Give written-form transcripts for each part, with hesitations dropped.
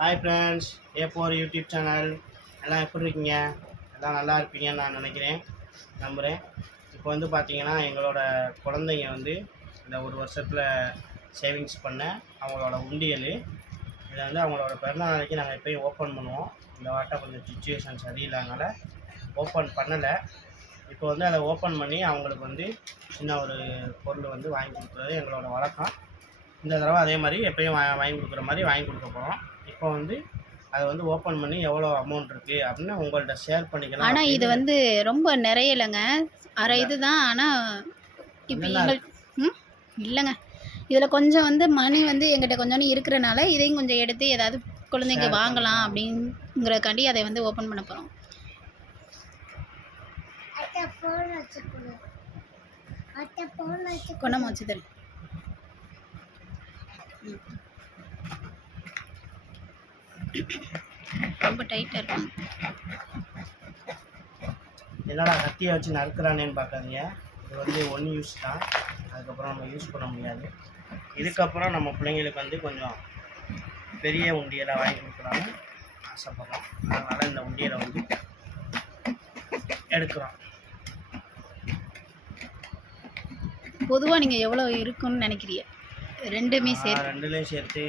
Hi friends, A4 YouTube channel. எல்லாம் எப்படி இருக்கீங்க? எல்லாம் நல்லா இருப்பீங்கன்னு நான் நம்புகிறேன். இப்போ வந்து பார்த்தீங்கன்னா, எங்களோட குழந்தைங்க வந்து இந்த ஒரு வருஷத்தில் சேவிங்ஸ் பண்ண அவங்களோட உண்டியல் இதை வந்து அவங்களோட பிறந்த நாளைக்கு நாங்கள் எப்போயும் ஓப்பன் பண்ணுவோம். இந்த வாட்டம் கொஞ்சம் சுச்சுவேஷன் சரியில்லாதனால ஓப்பன் பண்ணலை. இப்போ வந்து அதை ஓப்பன் பண்ணி அவங்களுக்கு வந்து சின்ன ஒரு பொருள் வந்து வாங்கி கொடுக்குறது எங்களோட வழக்கம். இந்த தடவை அதே மாதிரி எப்பயும் வாங்கி கொடுக்குற மாதிரி வாங்கி கொடுக்க போகிறோம். இப்போ வந்து அதை வந்து ஓப்பன் பண்ணி எவ்வளோ அமௌண்ட் இருக்குது அப்படின்னு உங்கள்கிட்ட ஷேர் பண்ணிக்கலாம். ஆனால் இது வந்து ரொம்ப நிறைய இல்லைங்க, அரை இது தான். ஆனால் இப்போ இல்லைங்க, இதில் கொஞ்சம் வந்து மணி வந்து எங்கிட்ட கொஞ்சம் இருக்கிறனால இதையும் கொஞ்சம் எடுத்து ஏதாவது குழந்தைங்க வாங்கலாம் அப்படிங்கிறக்காண்டி அதை வந்து ஓப்பன் பண்ண போகிறோம். கொண்டாம வச்சுதல் ரொம்ப டைட்டாக இருக்கும். என்னடா கத்தியை வச்சு நறுக்கிறானேன்னு பார்க்காதீங்க. இது வந்து ஒன் யூஸ் தான், அதுக்கப்புறம் நம்ம யூஸ் பண்ண முடியாது. இதுக்கப்புறம் நம்ம பிள்ளைங்களுக்கு வந்து கொஞ்சம் பெரிய உண்டியலாக வாங்கி கொடுக்கலாம்னு ஆசைப்பட்றோம். அதனால் இந்த உண்டியலை வந்து எடுக்கிறோம். பொதுவாக நீங்கள் எவ்வளோ இருக்குன்னு நினைக்கிறீங்க? ரெண்டுலேயும் சேர்த்து.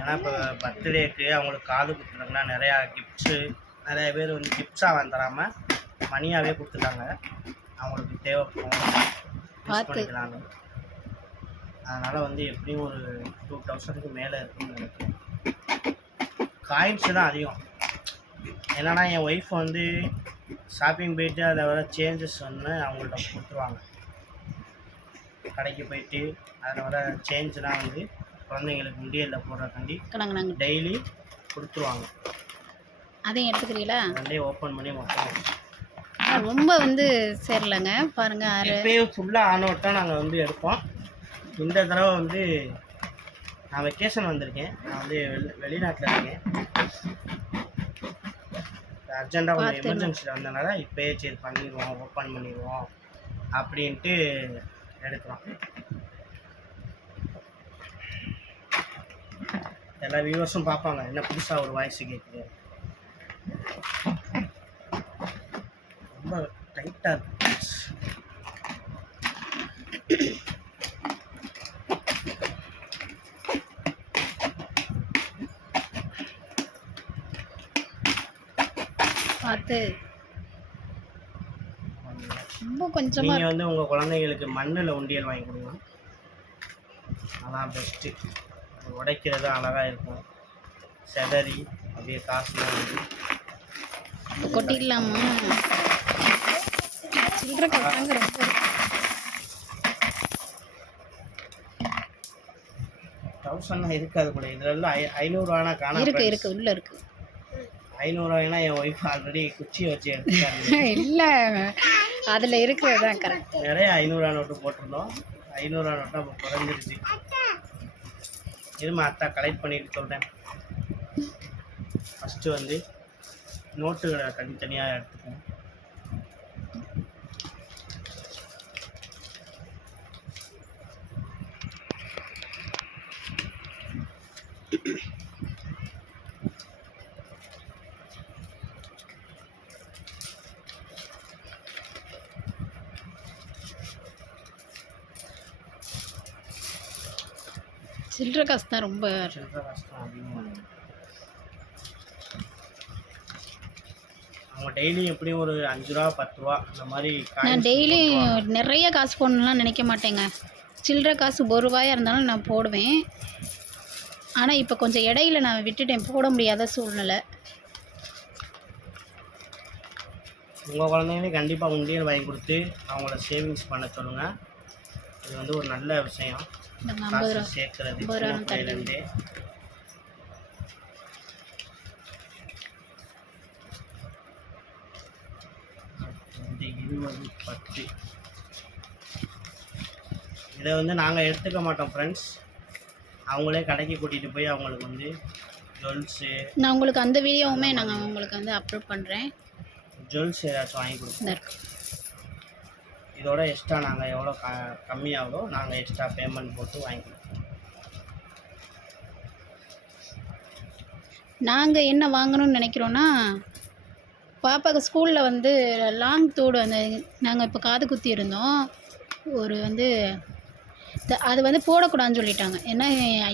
ஏன்னா இப்போ பர்த்டேக்கு அவங்களுக்கு காது கொடுத்துருங்கன்னா நிறையா கிஃப்ட்ஸு, நிறைய பேர் வந்து கிஃப்ட்ஸாக வந்துடாமல் மணியாகவே கொடுத்துட்டாங்க. அவங்களுக்கு தேவைப்படும் யூஸ் பண்ணிக்கலாங்க. அதனால் வந்து எப்படியும் ஒரு 2000க்கு மேலே இருக்குன்னு நினைக்கிறேன். காயின்ஸு தான் அதிகம். என்னன்னா என் ஒய்ஃப் வந்து ஷாப்பிங் போயிட்டு அதை வர சேஞ்சஸ் வந்து அவங்கள்ட்ட கொடுத்துருவாங்க. கடைக்கு போயிட்டு அதில் வர சேஞ்செலாம் வந்து குழந்தைங்களுக்கு உண்டியலில் போடுறக்காண்டி டெய்லி கொடுத்துருவாங்க. அதையும் எடுத்துக்கிறீங்களா? ரெண்டே ஓப்பன் பண்ணி மொத்தம் ரொம்ப வந்து சேரலைங்க பாருங்கள். எப்பயும் ஃபுல்லாக ஆனோட்டாக நாங்கள் வந்து எடுப்போம். இந்த தடவை வந்து நான் வெக்கேஷன் வந்திருக்கேன். நான் வந்து வெளிநாட்டில் இருக்கேன். அர்ஜென்ட்டாக கொஞ்சம் எமர்ஜென்சியில் வந்தனால இப்போயே சரி பண்ணிடுவோம், ஓப்பன் பண்ணிடுவோம் அப்படின்ட்டு எடுக்கிறோம். எல்லா வியூவர்ஸும் பார்ப்பாங்க என்ன புதுசாக ஒரு வாய்ஸ் கேட்குது. ரொம்ப டைட்டாக இருக்கு. பார்த்து ரொம்ப கொஞ்சமாக. நீங்கள் வந்து உங்கள் குழந்தைங்களுக்கு மண்ணில் உண்டியல் வாங்கி கொடுங்க, அதான் பெஸ்ட்டு. உடைக்கிறது அழகாக இருக்கும். செதறி அப்படியே காசுலாம் வந்து கொட்டிடலாமா? சில்லற காசாங்க ரொம்ப 1000 இருக்காது கூட. இதெல்லாம் 500 காணா இருக்கு உள்ள இருக்கு. 500 என் ஒய்ஃப் ஆல்ரெடி குச்சி வச்சு எடுத்துட்டாங்க. இல்லை, அதில் இருக்கிறது தான் கரெக்ட். நிறைய 500 நோட்டு போட்டிருந்தோம். 500 நோட்டு அப்போ குறைஞ்சிருச்சு. இருமா அத்தா கலெக்ட் பண்ணிட்டு சொல்கிறேன். ஃபஸ்ட்டு வந்து நோட்டுகளை தனித்தனியாக எடுத்துக்கோம். சில்லற காசு தான் ரொம்ப கஷ்டம் அதிகமாக. அவங்க டெய்லியும் எப்படியும் ஒரு 5 ரூபா 10 ரூபா அந்த மாதிரி. நான் டெய்லியும் நிறைய காசு போடணும்லாம் நினைக்க மாட்டேங்க. சில்லற காசு 1 ரூபாயாக இருந்தாலும் நான் போடுவேன். ஆனால் இப்போ கொஞ்சம் இடையில நான் விட்டுட்டேன், போட முடியாத சூழ்நிலை. உங்கள் குழந்தைங்களே கண்டிப்பாக உண்டியல் வாங்கி கொடுத்து அவங்கள சேவிங்ஸ் பண்ண சொல்லுங்கள். இது வந்து ஒரு நல்ல விஷயம். காசு சேர்க்கறது கையிலேருந்தே. இந்த 20 10 இதை வந்து நாங்கள் எடுத்துக்க மாட்டோம் ஃப்ரெண்ட்ஸ். அவங்களே கடைக்கு கூட்டிகிட்டு போய் அவங்களுக்கு வந்து ஜுவல்ஸு, நான் உங்களுக்கு அந்த வீடியோவுமே நாங்கள் உங்களுக்கு வந்து அப்லோட் பண்ணுறேன். ஜுவல்ஸ் ஏதாச்சும் வாங்கி கொடுப்போம். இதோட எக்ஸ்ட்ரா நாங்கள் எவ்வளோ கம்மியாகுதோ நாங்கள் எக்ஸ்ட்ரா பேமெண்ட் போட்டு வாங்கிக்கிறோம். நாங்கள் என்ன வாங்கணும்னு நினைக்கிறோன்னா, பாப்பாவுக்கு ஸ்கூலில் வந்து லாங் தோடு அந்த நாங்கள் இப்போ காது குத்தி இருந்தோம். ஒரு வந்து அது வந்து போடக்கூடாதுன்னு சொல்லிட்டாங்க. ஏன்னா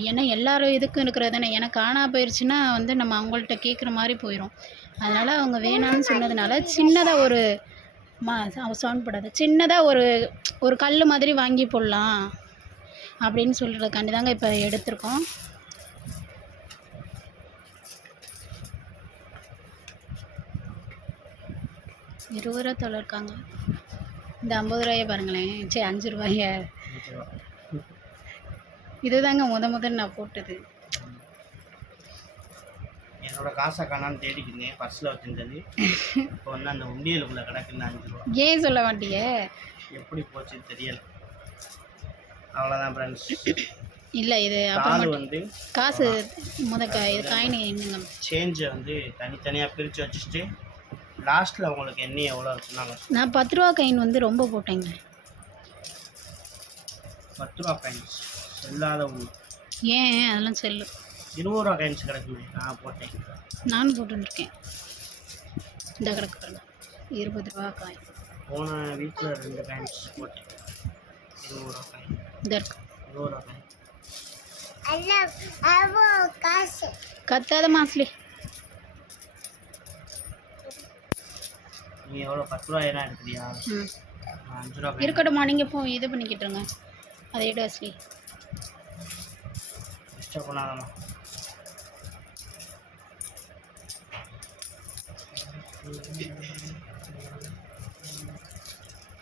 ஏன்னா எல்லாரும் இதுக்கும் இருக்கிறது தானே. எனக்கு காணா போயிடுச்சுன்னா வந்து நம்ம அவங்கள்ட்ட கேட்குற மாதிரி போயிடும். அதனால் அவங்க வேணான்னு சொன்னதுனால சின்னதாக ஒரு சவுண்ட் போடாது. சின்னதாக ஒரு ஒரு கல் மாதிரி வாங்கி போடலாம் அப்படின்னு சொல்கிறதுக்காண்டி தாங்க இப்போ எடுத்திருக்கோம். ₹20 தோலை இருக்காங்க. இந்த ₹50 பாருங்களேன். சரி ₹5. இதுதாங்க முதல்ல நான் போட்டது. என்னோட காசை காணான்னு தேடிக்கிருந்தேன், பர்ஸில் வச்சுருந்தது. இப்போ வந்து அந்த உண்டியலுக்குள்ளே கிடக்குன்னு ₹5. ஏன் சொல்ல மாட்டியே? எப்படி போச்சுன்னு தெரியல. அவ்வளோதான் ஃப்ரெண்ட்ஸ். இல்லை இது காது அப்புறம் வந்து காசு இது காயின் என்னங்க சேஞ்சை வந்து தனித்தனியாக பிரித்து வச்சுட்டு லாஸ்ட்டில் உங்களுக்கு எண்ணி எவ்வளோ இருக்குன்னாங்க. நான் ₹10 காயின் வந்து ரொம்ப போட்டேங்க. ₹10 காயின்ஸ் செல்லாத ஒன்று. ஏன் அதெல்லாம் செல்லும். ₹20 காயின்ஸ் கிடக்குமே, நான் போட்டேன். நானும் போட்டு வந்திருக்கேன். இந்த கிடக்கு பாருங்க, ₹20 காயின். போன வீக்கில் 2 காயின்ஸ் போட்டேன். ₹20 காயின். இந்த இருக்கு ₹20 காயின். கத்தாத மாஸ்லி. நீ எவ்வளோ ₹10 எடுக்கிறியா? ம் ₹5 இருக்கட்டும்மா, நீங்கள் இப்போ இது பண்ணிக்கிட்டுருங்க. அதை எடு அஸ்லி. டிஸ்டர்ப் பண்ணாதம்மா.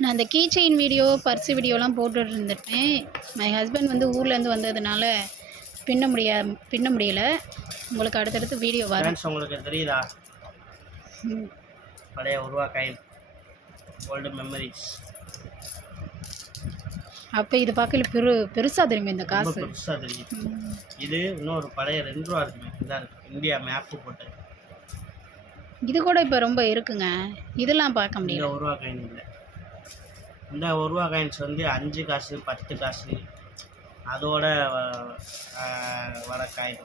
நான் அந்த கீ செயின் வீடியோ பர்ஸு வீடியோலாம் போட்டுட்டு இருந்துட்டேன். மை ஹஸ்பண்ட் வந்து ஊர்லேருந்து வந்ததுனால பின்ன முடியலை. உங்களுக்கு அடுத்தடுத்து வீடியோ வரும். ஃப்ரெண்ட்ஸ், உங்களுக்கு தெரியுதா ம் பழைய ₹1 காயின் ஓல்டு மெமரிஸ்? அப்போ இது பார்க்கல பெருசாக தெரியுமே இந்த காசு. பெருசாக தெரியும். இது இன்னொரு பழைய ₹2 இருக்குமே, இதாக இருக்குது, இந்தியா மேப்பு போட்டு. இது கூட இப்போ ரொம்ப இருக்குங்க, இதெல்லாம் பார்க்க முடியல. இந்த ₹1 காயின் இல்லை. இந்த ₹1 காயின்ஸ் வந்து 5 காசு 10 காசு அதோட வர காயின்.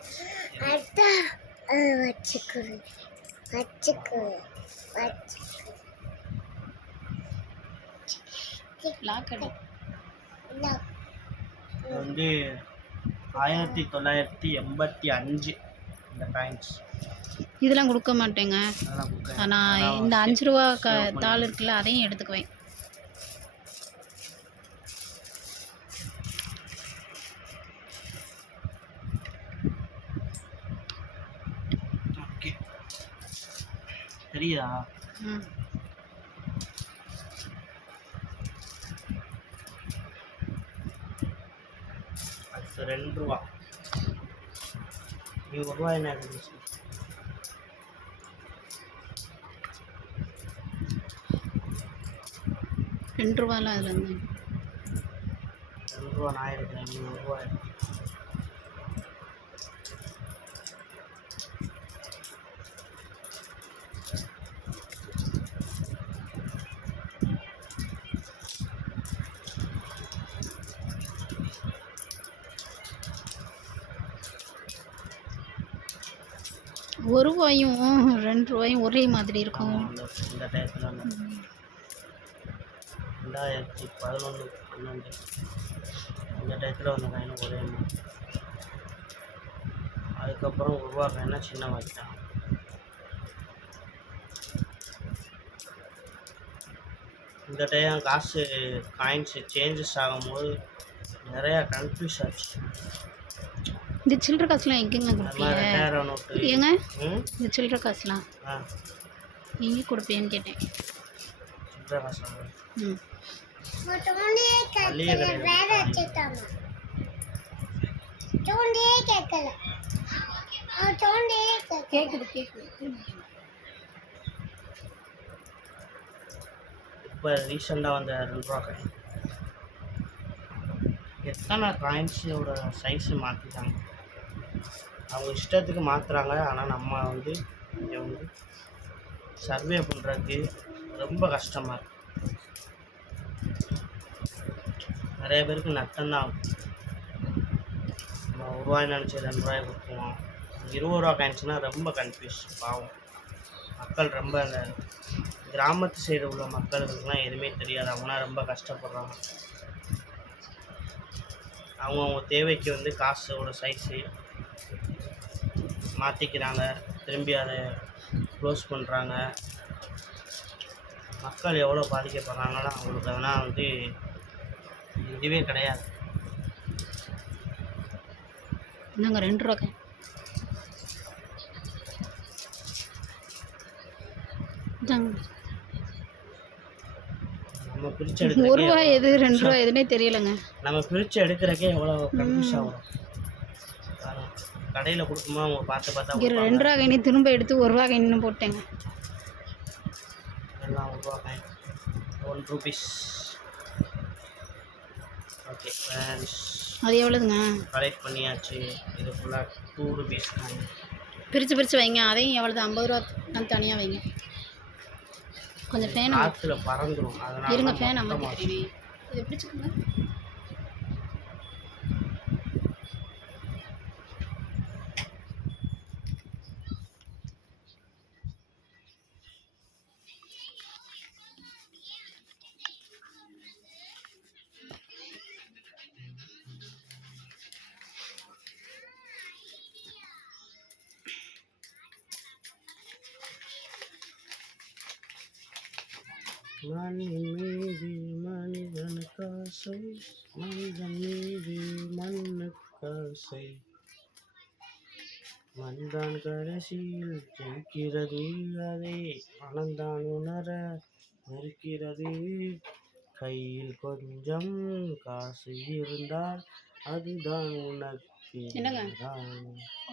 வந்து 1985 இந்த காயின்ஸ். இதெல்லாம் கொடுக்க மாட்டேங்க. ஆனால் இந்த ₹5 தாள் இருக்குல்ல, அதையும் எடுத்துக்குவேன். ஓகே, தெரியுதா? ம் அடுத்து ₹2. நீ ₹1 என்ன இருந்துச்சு? ₹2 அதில் இருந்து ₹2 நான் எடுக்கிறேன், நீ ₹1 எடுக்கிறேன். ₹1 ₹2 ஒரே மாதிரி இருக்கும். இந்த டயத்தில் 2011 12 அந்த டயத்தில் வந்த காயினும் ஒரே மாதிரி. அதுக்கப்புறம் ₹1 காயினா சின்ன வச்சுட்டான். இந்த டைம் காசு காயின்ஸ் சேஞ்சஸ் ஆகும்போது நிறையா கன்ஃபியூஸ் ஆச்சு. இந்த சில்லற காசுலாம் எங்கேங்க அது மாதிரி கொடுப்பீங்க? 2000 நோட்டு. ஏங்க ம் இந்த சில்லற காசுலாம் ஆ எங்கே கொடுப்பேன்னு கேட்டேன். சில்லற காசு ம் மளிகை கடையில் கேட்குது. இப்போ ரீசெண்டாக வந்த ₹2 காயின். எத்தனை காயின்ஸோட சைஸு மாற்றிட்டாங்க. அவங்க இஷ்டத்துக்கு மாற்றுறாங்க. ஆனால் நம்ம வந்து இங்கே வந்து சர்வே பண்ணுறதுக்கு ரொம்ப கஷ்டமாக இருக்குது. நிறைய பேருக்கு நட்டம்தான் ஆகும். நம்ம ₹1 நினச்சி ₹2 கொடுத்துருவோம். ரூபா காயின்ஸ்னால் ரொம்ப கன்ஃபியூஸ் பாவம். மக்கள் ரொம்ப அந்த கிராமத்து சைடு உள்ள மக்களுக்கெல்லாம் எதுவுமே தெரியாது. அவங்களாம் ரொம்ப கஷ்டப்படுறாங்க. அவங்கவுங்க தேவைக்கு வந்து காசோட சைஸு மாற்றிக்கிறாங்க, திரும்பி அதை க்ளோஸ் பண்ணுறாங்க. மக்கள் எவ்வளோ பாதிக்கப்படுறாங்கன்னா அவங்களுக்கு அதெல்லாம் வந்து இதுவே கிடையாது. நாங்கள் 2 ரூபா காயின் நம்ம பிரித்து 1 எடுக்கிறக்கே ரூபா எது 2 ரூபா எதுனே தெரியலங்க. நம்ம பிரித்து எடுக்கிறக்கே எவ்வளோ கன்ஃபியூஸ் ஆகும். கடையில் கொடுக்கும்போது அவங்க பார்த்து பார்த்தா இங்கே 2 ரூபா காயினி திரும்ப எடுத்து 1 ரூபா காயின்னு போட்டேங்க. எல்லாம் 1 ரூபா காயின், 1 ரூபீஸ். ஓகே ஃப்ரெண்ட்ஸ், அது எவ்வளோதுங்க? கலெக்ட் பண்ணியாச்சு. இது ஃபுல்லாக 2 ரூபீஸ் காயின். பிரித்து வைங்க. அதையும் எவ்வளோது? 50 ரூபா தனியாக வைங்க. கொஞ்சம் ஃபேன் காற்றுல பறந்துடும். அதனால இருங்க, ஃபேன் அமர்த்திக்கிறேன். இதை பிடிச்சிக்கோங்க. மண்ணின் மீது மனிதனுக்காசை, மனிதன் மீது மண்ணுக்காசை, மண்தான் கடைசியில் ஜெயிக்கிறது, அதை மனம்தான் உணர இருக்கிறது. கையில் கொஞ்சம் காசு இருந்தால் அதுதான் உனக்கு தான்.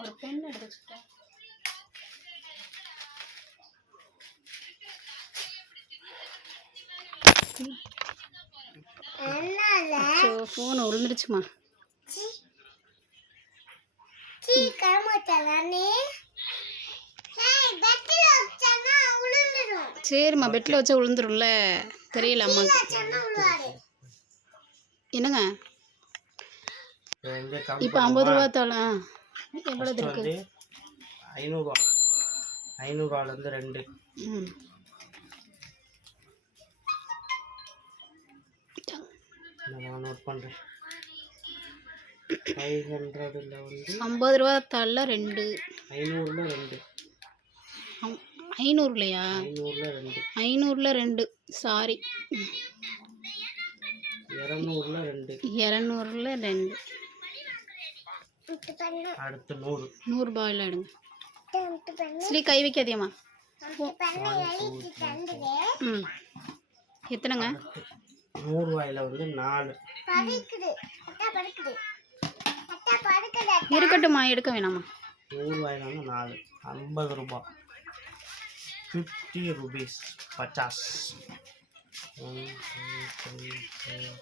ஒரு பெண் எடுத்துக்கிட்டேன். ஃபோன் விழுந்துருச்சுமா. சரிம்மா, பெட்டில் வச்சா விழுந்துரும்ல. தெரியல அம்மாக்கு. என்னங்க இப்போ 50 ரூபா தாளம் எவ்வளோ இருக்கு? 500 ரூபா. 500 ரூபாலேருந்து 2. நான் நோட் பண்ணுறேன். 500ல் வந்து 50 ரூபா தாளில் 2. 500ல் 2. 500லையா? 500ல் 2. சாரி, 200ல் 2. 200ல் 2. அடுத்து 100. 100 ரூபாயில் எடுங்க. ஸ்ரீ கை வைக்காதியம்மா. எத்தனைங்க? 100 ரூபாயில் வந்து 4. இருக்கட்டும்மா, எடுக்க வேணாமா. 100 ரூபாயில் வந்து 4. 50 ரூபா. 50 rupees. 50. 1 2 3 4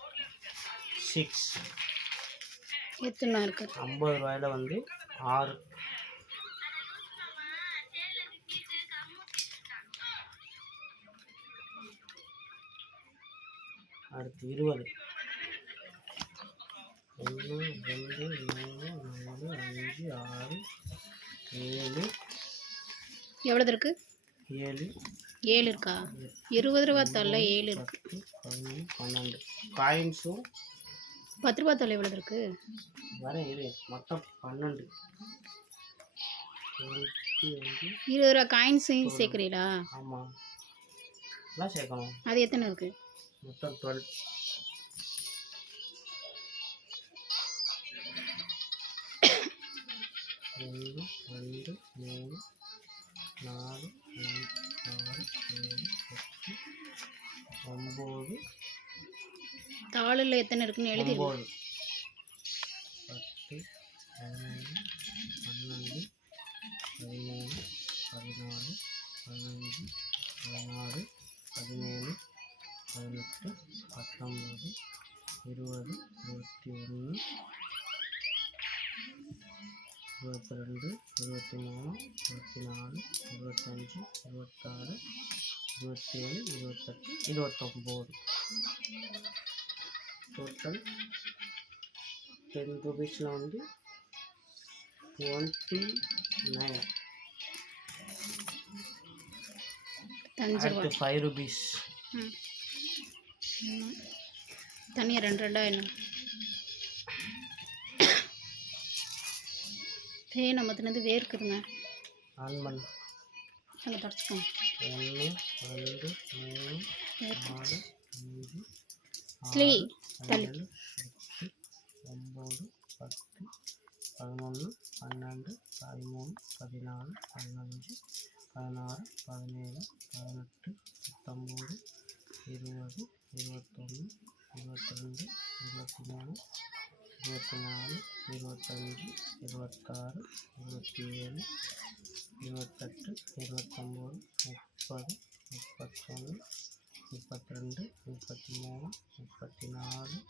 6. எத்தனை இருக்கு? 50 ரூபாயில் வந்து 6. அடுத்து 20. 1 2 3 4 5 6 7. எவ்வளவு இருக்கு? 7. 7 இருக்கா? 20 ரூபா தாளில் 7 இருக்கு. 11 12 காயின்ஸும் 10 ரூபா தாள் எவ்வளவு இருக்கு? வரேன் இரு, மொத்தம் 12. 20 ரூபா காயின்ஸையும் சேர்க்குறீங்களா? ஆமாம், எல்லாம் சேர்க்கணும். அது எத்தனை இருக்கு? மொத்தம் 12. 1 2 3 4 5 6 7 8 9. தாளில் எத்தனை இருக்குன்னு எழுதி 9 10 11 12 13 14 15 16 17 18 19 20 21 22 23 24 25 26 27 28 29. டோட்டல் 10 ரூபீஸில் வந்து 20 9. 5 ரூபா. அடுத்து 5 rupees. தனியாக 2 என்ன ஃபேன் அமர்த்தினது வேர்க்குதுங்க. ஆன் பண்ணு. அங்கே தொடச்சிக்கோங்க. 1 2 3 4 5 ஸ்லீ 6 தள்ளி 7 8 9 10 11 12 13 14 15 16 17 18 19 20 21 22 23 24 25 26 27 28 29 30 31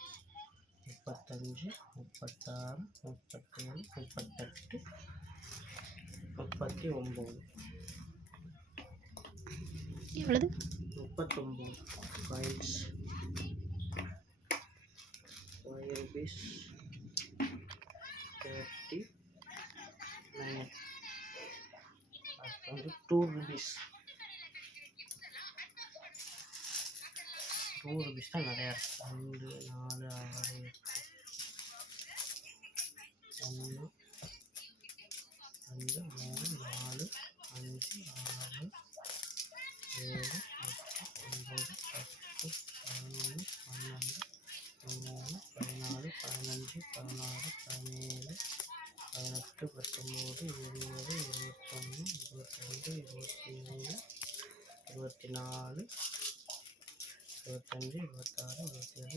32 33 34 35 36 37 38 39. எவ்வளவு? 39 coins. 5 rupees 39. அடுத்து 2 rupees. 2 rupees தான் நிறையா இருக்கு. 2 4 6 8 1 2 3 4 5 6 7 8 9 10 11 12 13 14 15 16 17 18 19 20 21 22 23 24 25 26 27 28 29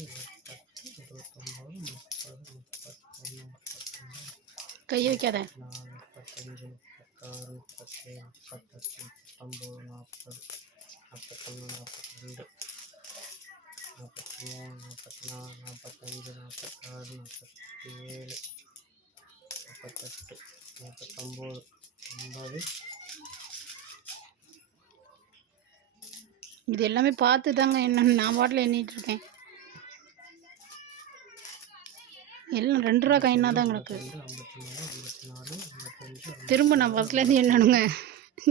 30 31 32 கையை வைக்காத. 35 36 37 38 39 40 41 42 43 44 45 46 47 48 49 50. இது எல்லாமே பார்த்து தாங்க என்னன்னு நான் பாட்டில் எண்ணிட்டு இருக்கேன். எல்லாம் 2 ரூபா காயினா தான் கிடக்கு. 53 54 55 திரும்ப நான் ஃபஸ்ட்லேருந்து எண்ணணுங்க.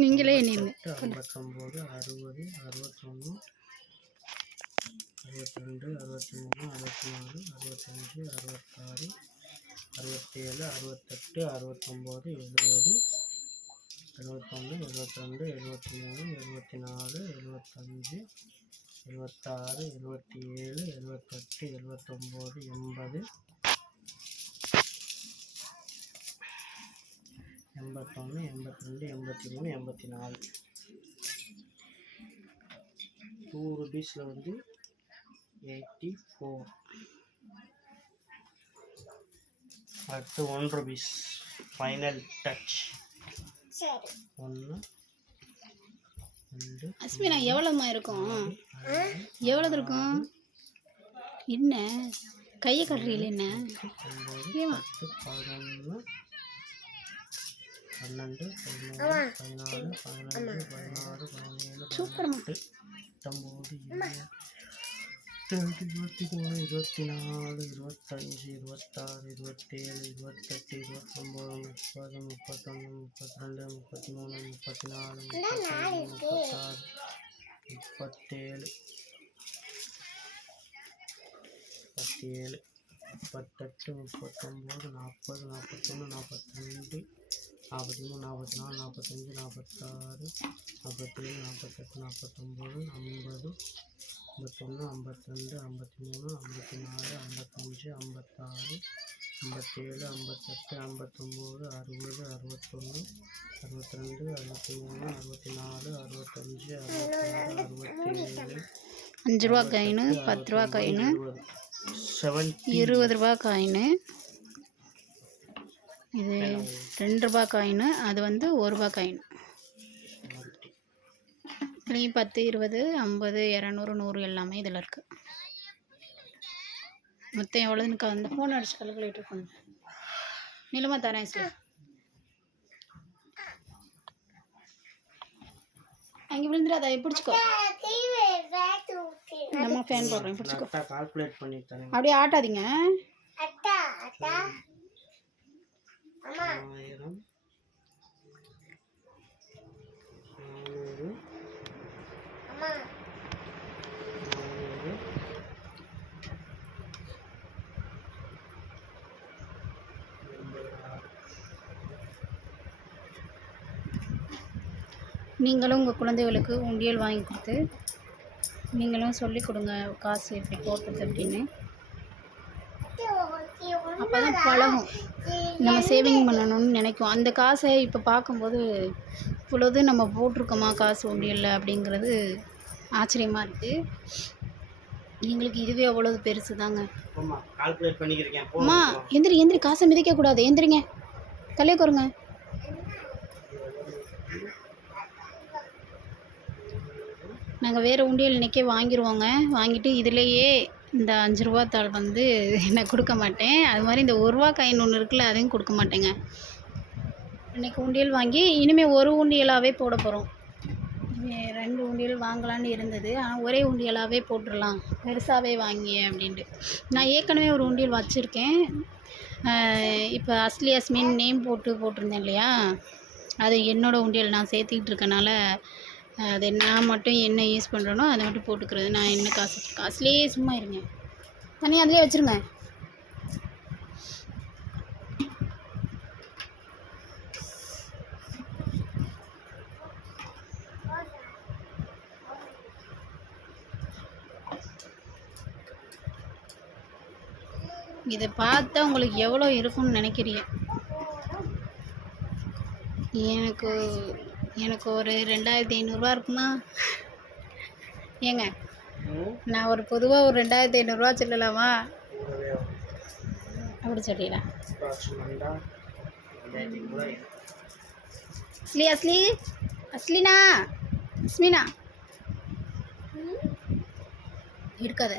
நீங்களே எண்ணிடுங்க. 59 60 61 62 63 64 65 66 67 68 69 70 71 72 73 74 75 76 77 78 79 80 81 82 83 84. 2 rupeesல வந்து 84. அடுத்து 1 rupees ஃபைனல் டச். 1 2 அஸ்மினா எவ்வளோமா இருக்கும்? எவ்வளவு இருக்கும்? என்ன கையை கட்டுறீங்களே என்ன? 9 ஏமா 10 11 12 13 14 15 16 17 சூப்பர்மா. 18 19 20 23 24 25 26 27 28 29 30 31 32 33 34 35 36 37 37 38 39 40 41 42 43 44 45 46 47 48 49 50 51 52 53 54 55 56 57 58 59 60 61 62 63 64 65 66 67 5 ரூபா காயின், 10 ரூபா காயின், 20 ரூபா காயின், இது 2 ரூபா காயின், அது வந்து 1 ரூபா காயின். இதுலேயும் 10 20 50 200 100 எல்லாமே இதில் இருக்குது. மொத்தம் எவ்வளோன்னு அந்த ஃபோன் அடிச்சு கால்குலேட்டர் பண்ணு. நிலமா தரேன் சார். அங்கே விழுந்துடாத, பிடிச்சிக்கோ. நம்ம ஃபேன் போடுறேன், பிடிச்சிக்கோ. கால்குலேட் பண்ணி தரேன். அப்படியே ஆட்டாதீங்க. 1000 நீங்களும் உங்கள் குழந்தைகளுக்கு உண்டியல் வாங்கி கொடுத்து நீங்களும் சொல்லிக் கொடுங்க காசு எப்படி போடுறது அப்படின்னு. அப்போ தான் பழகும். நம்ம சேவிங் பண்ணணும்னு நினைக்கும். அந்த காசை இப்போ பார்க்கும்போது இவ்வளோது நம்ம போட்டிருக்கோமா காசு உண்டியலில் அப்படிங்கிறது ஆச்சரியமாக இருக்குது. எங்களுக்கு இதுவே அவ்வளோது பெருசு தாங்க. கால்குலேட் பண்ணிக்கிறேன். அம்மா எந்திரி காசை மிதிக்கக்கூடாது. எந்திரிங்க, தலையை குறுங்க. நாங்கள் வேறு உண்டியல் இன்றைக்கே வாங்கிடுவோங்க. வாங்கிட்டு இதிலேயே இந்த 5 ரூபா தாள் வந்து நான் கொடுக்க மாட்டேன். அது மாதிரி இந்த 1 ரூபா காயின் ஒன்று இருக்குல்ல, அதையும் கொடுக்க மாட்டேங்க. இன்றைக்கி உண்டியல் வாங்கி இனிமேல் ஒரு உண்டியலாகவே போட போகிறோம். 2 உண்டியல் வாங்கலான்னு இருந்தது, ஆனால் ஒரே உண்டியலாகவே போட்டுடலாம் பெருசாகவே வாங்கி அப்படின்ட்டு. நான் ஏற்கனவே ஒரு உண்டியல் வச்சுருக்கேன். இப்போ அஸ்லி அஸ்மின் நேம் போட்டிருந்தேன் இல்லையா, அது என்னோடய உண்டியல் நான் சேர்த்துக்கிட்டு இருக்கனால அது நான் மட்டும் என்ன யூஸ் பண்ணுறேனோ அதை மட்டும் போட்டுக்கிறது. நான் என்ன காசு வச்சுருக்கேன். அஸ்லியே சும்மா இருங்க, தனியாக அதிலே வச்சுருங்க. இதை பார்த்தா உங்களுக்கு எவ்வளோ இருக்கும்னு நினைக்கிறீங்க? எனக்கு ஒரு 2500 இருக்குமா? ஏங்க நான் ஒரு பொதுவாக ஒரு 2500 சொல்லலாமா? அப்படி சொல்லிடலாம். அஸ்லினா அஸ்மினா இருக்காத.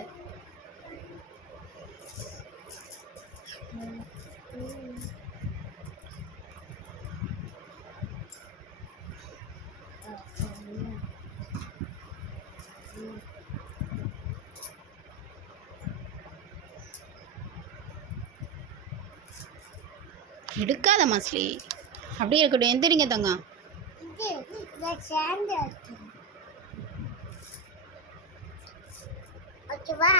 எடுக்காத மஸ்லி, அப்படியே இருக்கட்டும். எந்திரிங்க தங்க. ஓகேவா?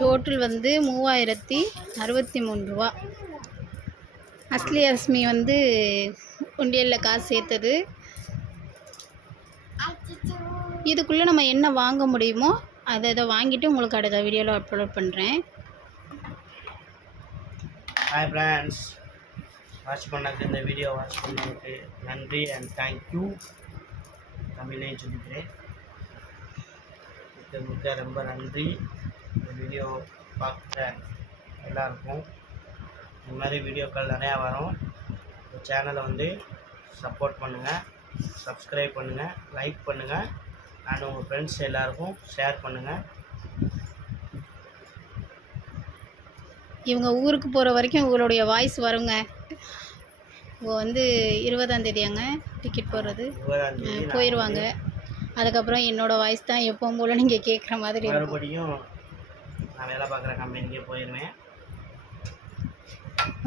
டோட்டல் வந்து 3063 ரூபா. அஸ்லி அஸ்மி வந்து உண்டியலில் காசு சேர்த்தது. இதுக்குள்ளே நம்ம என்ன வாங்க முடியுமோ அதை வாங்கிட்டு உங்களுக்கு அடுத்த வீடியோவில் அப்லோட் பண்ணுறேன். ஹாய் ஃப்ரெண்ட்ஸ், இந்த வீடியோ வாட்ச் பண்ணதுக்கு நன்றி அண்ட் தேங்க்யூ. தமிழ்லையும் சொல்லிக்கிறேன். மிக்க ரொம்ப நன்றி. இந்த வீடியோ பார்க்குற எல்லாருக்கும் இந்த மாதிரி வீடியோக்கள் நிறையா வரும். இந்த சேனலை வந்து சப்போர்ட் பண்ணுங்கள், சப்ஸ்கிரைப் பண்ணுங்கள், லைக் பண்ணுங்கள், அண்ட் உங்கள் ஃப்ரெண்ட்ஸ் எல்லாருக்கும் ஷேர் பண்ணுங்கள். இவங்க ஊருக்கு போகிற வரைக்கும் உங்களுடைய வாய்ஸ் வருங்க. இவங்க வந்து 20ஆம் தேதியாங்க டிக்கெட் போடுறது, போயிடுவாங்க. அதுக்கப்புறம் என்னோடய வாய்ஸ் தான் எப்பவும் போல் நீங்கள் கேட்குற மாதிரி மறுபடியும் நான் வேலை பார்க்குற கம்பெனிக்கே போயிடுவேன்.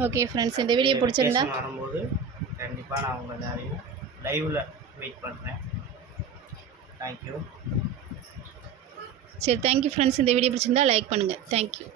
ஓகே ஃப்ரெண்ட்ஸ், இந்த வீடியோ பிடிச்சிருந்தா வரும்போது கண்டிப்பாக நான் உங்கள் எல்லாரையும் லைவில் வெயிட் பண்ணுறேன். தேங்க்யூ. சரி, தேங்க்யூ ஃப்ரெண்ட்ஸ். இந்த வீடியோ பிடிச்சிருந்தா லைக் பண்ணுங்கள். தேங்க்யூ.